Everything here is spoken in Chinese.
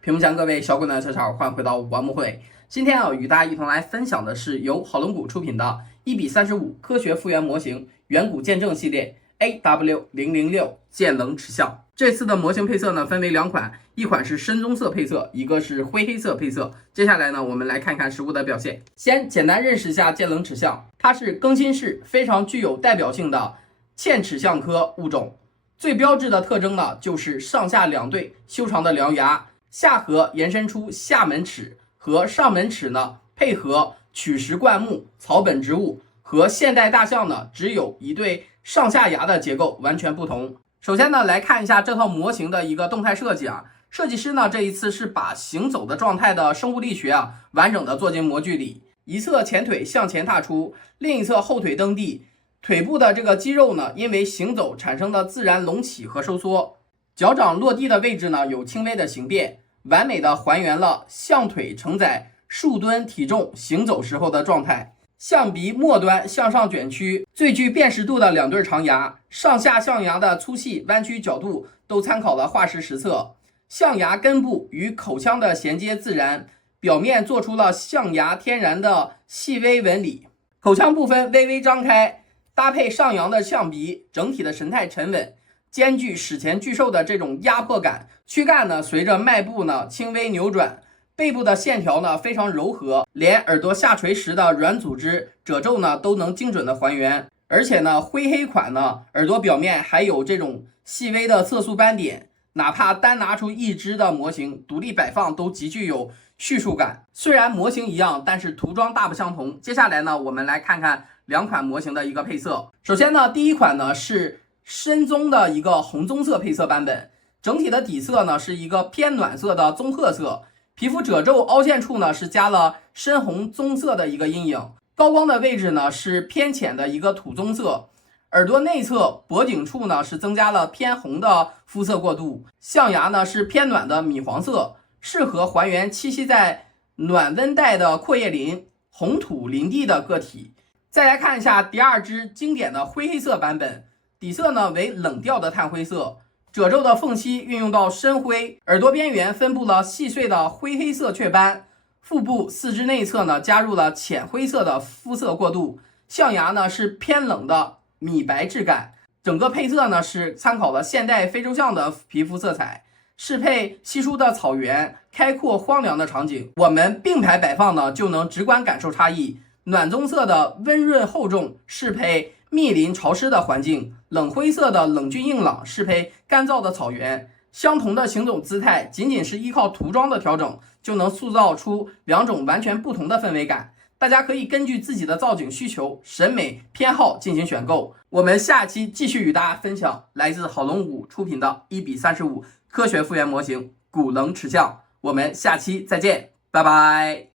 屏幕前各位小股男小草，欢迎回到玩木会。今天与大家一同来分享的是由好龙谷出品的1:35科学复原模型远古见证系列 AW006 见棱齿象。这次的模型配色呢分为两款，一款是深棕色配色，一个是灰黑色配色。接下来呢，我们来看看实物的表现。先简单认识一下见棱齿象，它是更新世非常具有代表性的嵌齿象科物种。最标志的特征呢，就是上下两对修长的獠牙，下颌延伸出下门齿，和上门齿呢配合曲石灌木、草本植物，和现代大象呢只有一对上下牙的结构完全不同。首先呢，来看一下这套模型的一个动态设计啊。设计师呢这一次是把行走的状态的生物力学完整的做进模具里，一侧前腿向前踏出，另一侧后腿蹬地，腿部的这个肌肉呢因为行走产生的自然隆起和收缩，脚掌落地的位置呢有轻微的形变，完美的还原了象腿承载数吨体重行走时候的状态。象鼻末端向上卷曲，最具辨识度的两对长牙，上下象牙的粗细、弯曲角度都参考了化石实测。象牙根部与口腔的衔接自然，表面做出了象牙天然的细微纹理。口腔部分微微张开，搭配上扬的象鼻，整体的神态沉稳，兼具史前巨兽的这种压迫感。躯干呢随着迈步呢轻微扭转，背部的线条呢非常柔和，连耳朵下垂时的软组织褶皱呢都能精准的还原。而且呢灰黑款呢耳朵表面还有这种细微的色素斑点，哪怕单拿出一只的模型独立摆放都极具有叙述感。虽然模型一样，但是涂装大不相同。接下来呢，我们来看看两款模型的一个配色。首先呢，第一款呢是深棕的一个红棕色配色版本，整体的底色呢是一个偏暖色的棕褐色，皮肤褶皱凹陷处呢是加了深红棕色的一个阴影，高光的位置呢是偏浅的一个土棕色，耳朵内侧脖颈处呢是增加了偏红的肤色过渡，象牙呢是偏暖的米黄色，适合还原栖息在暖温带的阔叶林、红土林地的个体。再来看一下第二支经典的灰黑色版本，底色呢为冷调的炭灰色，褶皱的缝隙运用到深灰，耳朵边缘分布了细碎的灰黑色雀斑，腹部四肢内侧呢加入了浅灰色的肤色过渡，象牙呢是偏冷的米白质感。整个配色呢是参考了现代非洲象的皮肤色彩，适配稀疏的草原、开阔荒凉的场景。我们并排摆放呢就能直观感受差异。暖棕色的温润厚重适配密林潮湿的环境，冷灰色的冷峻硬朗适配干燥的草原。相同的行走姿态，仅仅是依靠涂装的调整，就能塑造出两种完全不同的氛围感。大家可以根据自己的造景需求、审美偏好进行选购。我们下期继续与大家分享来自好龙谷出品的1:35科学复原模型骨棱齿象。我们下期再见，拜拜。